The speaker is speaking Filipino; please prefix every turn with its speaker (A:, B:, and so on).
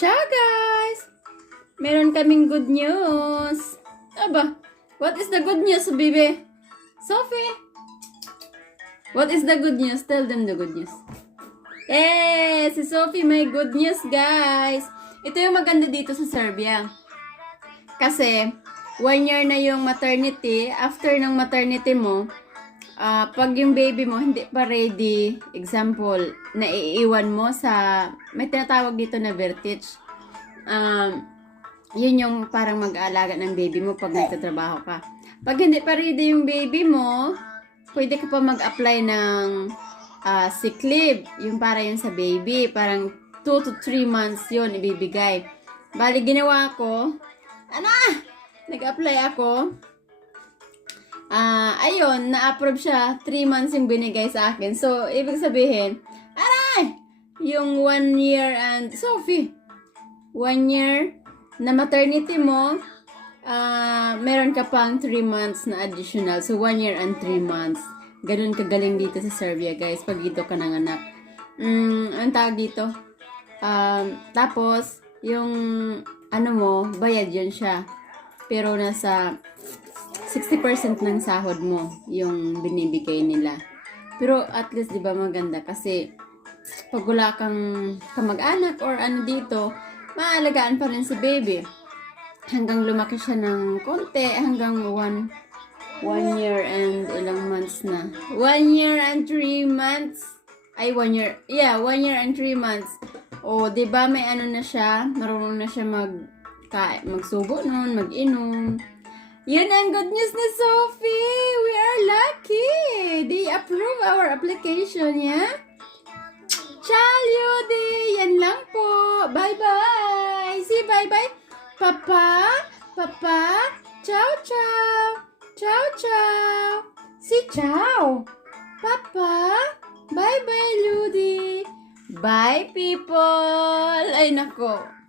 A: Ciao guys! Meron kaming good news. Aba, what is the good news, baby? Sophie? What is the good news? Tell them the good news. Eh, si Sophie may good news, guys. Ito yung maganda dito sa Serbia. Kasi, one year na yung maternity. After ng maternity mo, ah, pag yung baby mo hindi pa ready, example, naiiwan mo sa, may tinatawag dito na vertige. Um, yun yung parang mag-aalaga ng baby mo pag nagtatrabaho ka. Pag hindi pa ready yung baby mo, pwede ka pa mag-apply ng ah, sick leave. Yung para yun sa baby. Parang 2 to 3 months yun ibibigay. Bali, ginawa ko, ano? Nag-apply ako. Ah, ayun, na-approve siya. 3 months yung binigay sa akin. So, ibig sabihin, aray! Yung 1 year and, Sophie, 1 year na maternity mo, ah, meron ka pang 3 months na additional. So, 1 year and 3 months. Ganun kagaling dito sa Serbia, guys, pag dito ka nanganak. Mm, ang tawag dito? Um, tapos, yung ano mo, bayad yun siya. Pero nasa 60% ng sahod mo yung binibigay nila. Pero at least, di ba maganda? Kasi pag wala kang kamag-anak or ano dito, maalagaan pa rin si baby. Hanggang lumaki siya ng konti, hanggang one, one year and ilang months na. One year and three months. Ay, one year. Yeah, one year and three months. O, di ba may ano na siya? Marunong na siya mag magsubo nun, mag-inom. Yun ang good news ni Sophie! We are lucky! They approve our application, yeah? Ciao, Yudi! Yan lang po! Bye-bye! See, bye-bye! Papa! Papa! Ciao, ciao! Ciao, ciao! Si ciao! Papa! Bye-bye, Ludi! Bye, people! Ay, nako!